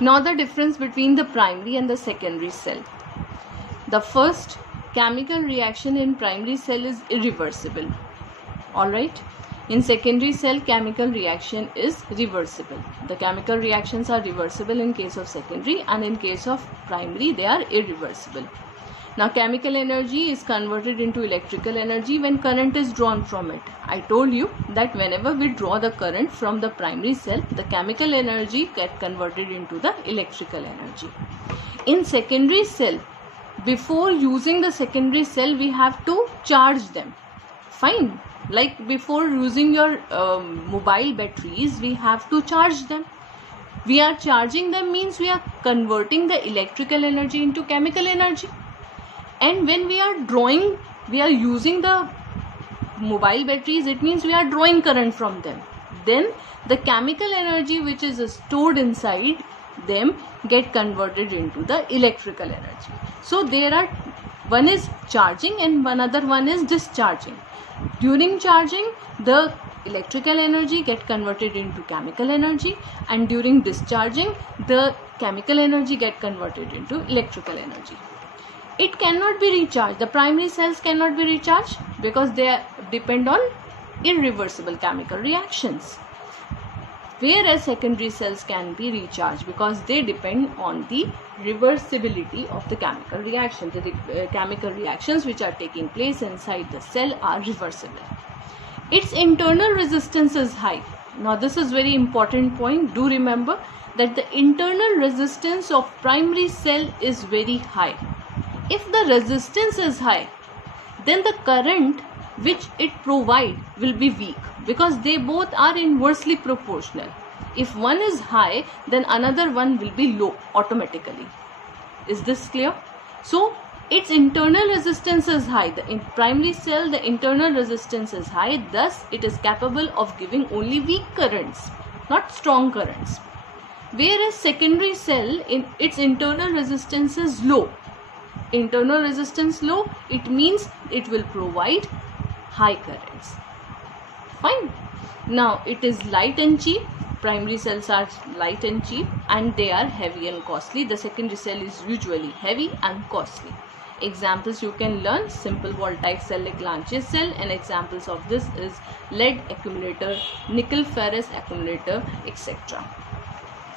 Now the difference between the primary and the secondary cell. The first chemical reaction in primary cell is irreversible. Alright. In secondary cell, chemical reaction is reversible. The chemical reactions are reversible in case of secondary, and in case of primary they are irreversible. Now chemical energy is converted into electrical energy when current is drawn from it. I told you that whenever we draw the current from the primary cell, the chemical energy gets converted into the electrical energy. In secondary cell, before using the secondary cell, we have to charge them. Fine. Like before using your mobile batteries, we have to charge them. We are charging them means we are converting the electrical energy into chemical energy. And when we are drawing, we are using the mobile batteries, it means we are drawing current from them. Then the chemical energy which is stored inside them get converted into the electrical energy. So there are, one is charging and one other one is discharging. During charging, the electrical energy get converted into chemical energy, and during discharging, the chemical energy get converted into electrical energy. It cannot be recharged. The primary cells cannot be recharged because they depend on irreversible chemical reactions. Whereas secondary cells can be recharged because they depend on the reversibility of the chemical reaction. The chemical reactions which are taking place inside the cell are reversible. Its internal resistance is high. Now this is very important point. Do remember that the internal resistance of primary cell is very high. If the resistance is high, then the current which it provides will be weak because they both are inversely proportional. If one is high, then another one will be low automatically. Is this clear? So its internal resistance is high. In primary cell, the internal resistance is high, thus it is capable of giving only weak currents, not strong currents. Whereas secondary cell, its internal resistance is low. Internal resistance low, it means it will provide high currents. Fine. Now it is light and cheap. Primary cells are light and cheap, and they are heavy and costly. The secondary cell is usually heavy and costly. Examples you can learn: simple voltaic cell like Lange's cell, and examples of this is lead accumulator, nickel ferrous accumulator, etc.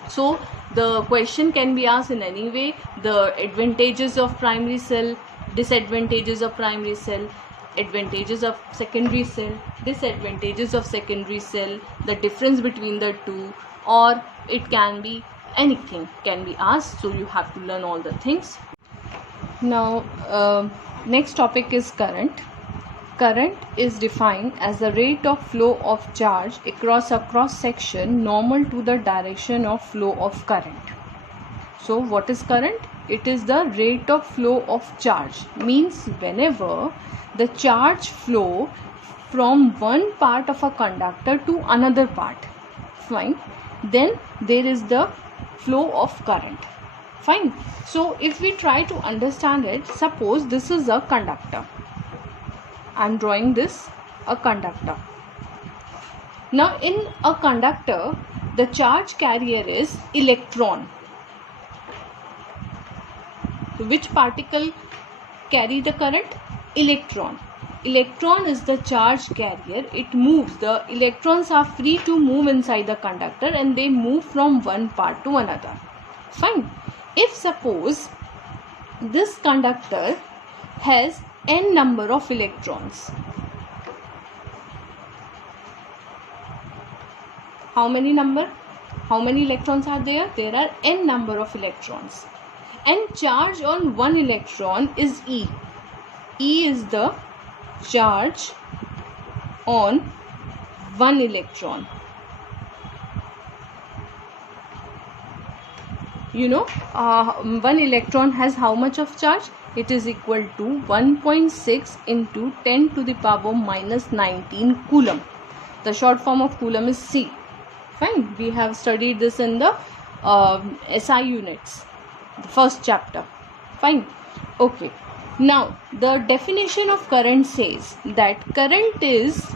So the question can be asked in any way: the advantages of primary cell, disadvantages of primary cell, advantages of secondary cell, disadvantages of secondary cell, the difference between the two, or it can be anything can be asked. So you have to learn all the things. Now next topic is current. Current is defined as the rate of flow of charge across a cross section normal to the direction of flow of current. So what is current? It is the rate of flow of charge. Means whenever the charge flow from one part of a conductor to another part, fine, then there is the flow of current. Fine. So if we try to understand it, suppose this is a conductor. I am drawing this a conductor. Now in a conductor, the charge carrier is electron. So which particle carry the current? Electron. Electron is the charge carrier. It moves. The electrons are free to move inside the conductor and they move from one part to another. Fine. If suppose this conductor has n number of electrons. How many electrons are there? There are n number of electrons. And charge on one electron is E. E is the charge on one electron. You know, one electron has how much of charge? It is equal to 1.6 into 10 to the power minus 19 coulomb. The short form of coulomb is C. Fine. We have studied this in the SI units, the first chapter. Fine. Okay. Now, the definition of current says that current is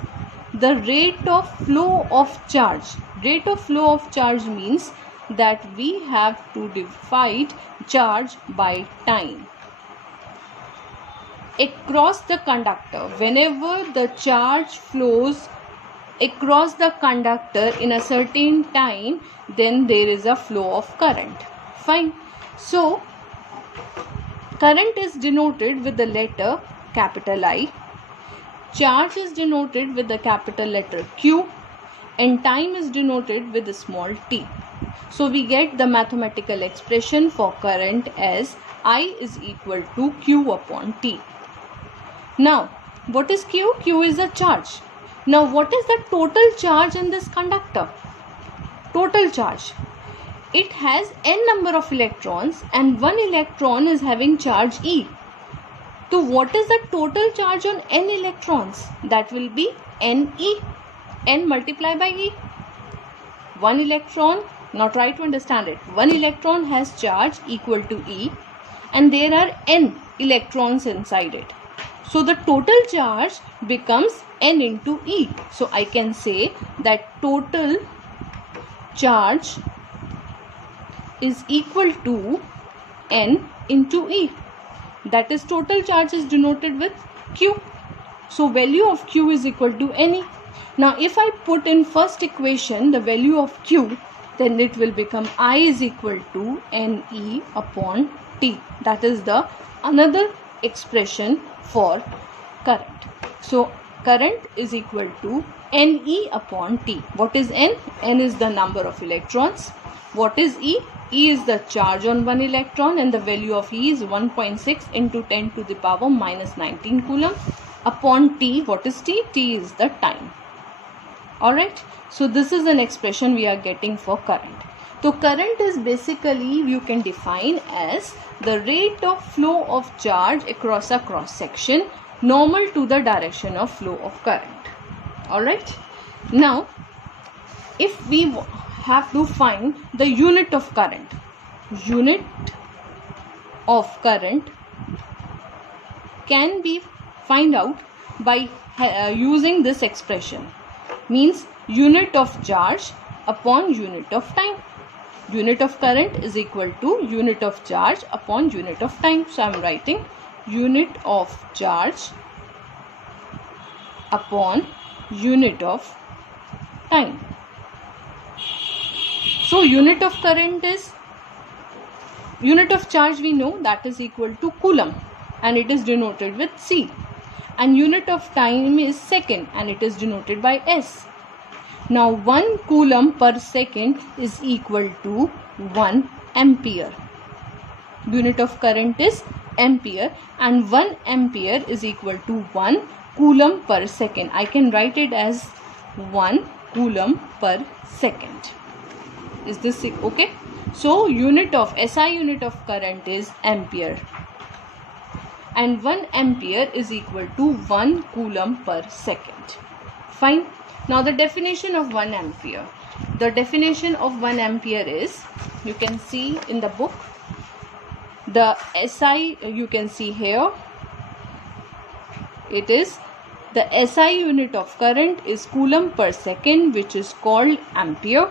the rate of flow of charge. Rate of flow of charge means that we have to divide charge by time. Across the conductor, whenever the charge flows across the conductor in a certain time, then there is a flow of current. Fine. So current is denoted with the letter capital I, charge is denoted with the capital letter Q, and time is denoted with the small t. So we get the mathematical expression for current as I is equal to Q upon T. Now what is Q? Q is the charge. Now what is the total charge in this conductor? Total charge. It has n number of electrons and one electron is having charge E. So what is the total charge on n electrons? That will be Ne. N multiplied by E. One electron, now try to understand it. One electron has charge equal to E and there are n electrons inside it. So the total charge becomes n into E. So I can say that total charge is equal to n into E. That is, total charge is denoted with Q. So value of Q is equal to Ne. Now if I put in first equation the value of Q, then it will become I is equal to Ne upon T. That is the another expression for current. So current is equal to Ne upon T. What is N? N is the number of electrons. What is E? E is the charge on one electron and the value of E is 1.6 into 10 to the power minus 19 coulomb upon T. What is T? T is the time. Alright. So this is an expression we are getting for current. So current is basically, you can define as the rate of flow of charge across a cross section normal to the direction of flow of current. Alright. Now if we have to find the unit of current. Unit of current can be find out by using this expression. Means unit of charge upon unit of time. Unit of current is equal to unit of charge upon unit of time. So I am writing unit of charge upon unit of time. So unit of current is, unit of charge we know, that is equal to coulomb and it is denoted with C. And unit of time is second and it is denoted by S. Now 1 coulomb per second is equal to 1 ampere. Unit of current is ampere and 1 ampere is equal to 1 coulomb per second. I can write it as 1 coulomb per second. Is this okay? So unit of SI unit of current is ampere and 1 ampere is equal to 1 coulomb per second. Fine. Now the definition of 1 ampere. The definition of 1 ampere is, you can see in the book, the SI you can see here. It is the SI unit of current is coulomb per second, which is called ampere.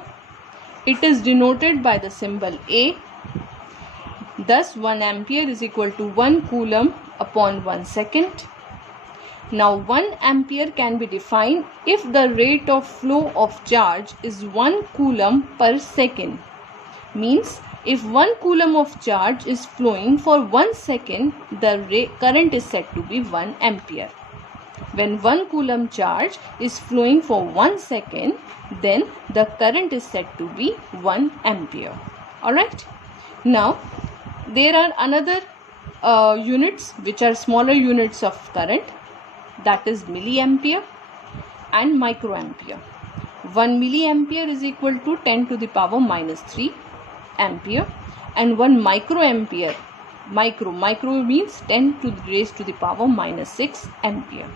It is denoted by the symbol A. Thus 1 ampere is equal to 1 coulomb upon 1 second. Now 1 ampere can be defined if the rate of flow of charge is 1 coulomb per second. Means if 1 coulomb of charge is flowing for 1 second, the current is said to be 1 ampere. When 1 coulomb charge is flowing for 1 second, then the current is said to be 1 ampere. Alright. Now there are another units which are smaller units of current, that is milliampere and microampere. 1 milliampere is equal to 10 to the power minus 3 ampere and 1 microampere, micro means 10 to the raised to the power minus 6 ampere.